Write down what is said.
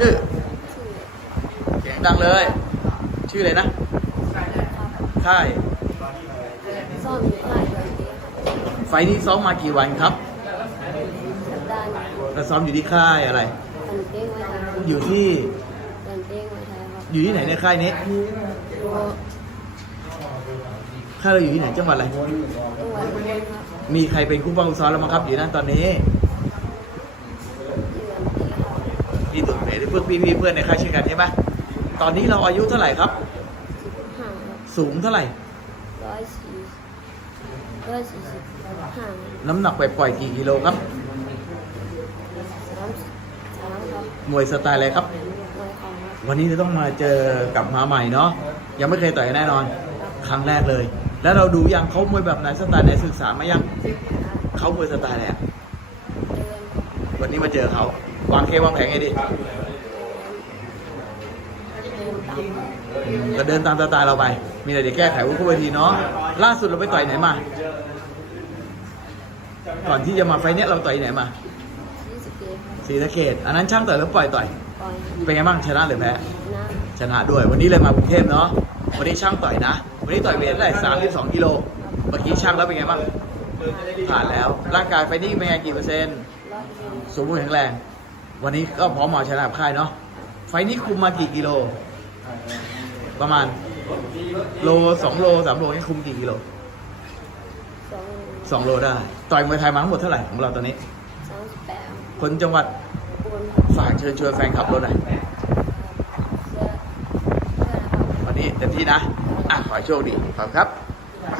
ชื่อ เสียงดังเลย ชื่ออะไรนะ ค่าย ซ่อมอยู่ค่ายไฟล์นี้ซ้อมมากี่วันครับสัปดาห์หนึ่งเราซ้อมอยู่ที่ค่ายอะไรกันเต้งไว้ไทยอยู่ที่กันเต้งไว้ครับอยู่ที่ไหนในค่ายนี้ โอ้ค่ายเราอยู่ที่ไหนจังหวัดอะไรจังหวัดอุบลครับมีใครเป็นคู่ป้องซ้อมแล้วมั้งครับ อยู่นั่นตอนนี้ ที่กันเต้ครับพี่ตุ่มเอ๋เพื่อนพี่พี่เพื่อนในค่ายเช่นกันใช่ไหมตอนนี้เราอายุเท่าไหร่ครับ ห่างครับสูงเท่าไหร่ ร้อยสี่ร้อยสี่สิบห่างน้ำหนักปล่อยๆกี่กิโลครับ สามสามครับมวยสไตล์อะไรครับ มวยของครับวันนี้จะต้องมาเจอกับมาใหม่เนาะยังไม่เคยต่อยกันแน่นอน ครั้งแรกเลย แล้วเราดูยังเขามวยแบบไหนสไตล์ไหนศึกษามายังเขามวยสไตล์อะไรอะเดินวันนี้มาเจอเขาวางเควางแผงไงดีเดินตาม ก็เดินตามสไตล์เราไป มีอะไรเดี๋ยวแก้ไขวุ้นเข้าไปทีเนาะ ล่าสุดเราไปต่อยไหนมา ก่อนที่จะมาไฟล์เนี้ยเราต่อยไหนมายี่สิบเอ็ดครับศรีสะเกดอันนั้นช่างต่อยแล้วปล่อยต่อยปล่อยเป็นไงบ้างชนะหรือแพ้นะชนะด้วย วันนี้เลยมากรุงเทพเนาะ วันนี้ช่างต่อยนะ วันนี้ต่อยเวทได้สามสิบสองกิโล เมื่อกี้ช่างแล้วเป็นไงบ้าง ผ่านแล้ว ร่างกายไฟนี้เป็นไงกี่เปอร์เซ็นต์ร้อยเปอร์เซ็นต์ สมบูรณ์แข็งแรง วันนี้ก็พร้อมมาชนะกับค่ายเนาะ ไฟนี้คุมมากี่กิโล ประมาณ โลสองโลสามโลนี่คุมกี่กิโลสองสองโลได้ ต่อยมวยไทยมาทั้งหมดเท่าไหร่ของเราตอนนี้สามสิบแปดคนจังหวัดอุบลฝากเชิญชวนแฟนคลับรถหน่อยเสื้อเสื้อนะครับ วันนี้เต็มที่นะ อะขอให้โชคดีขอบคุณครับ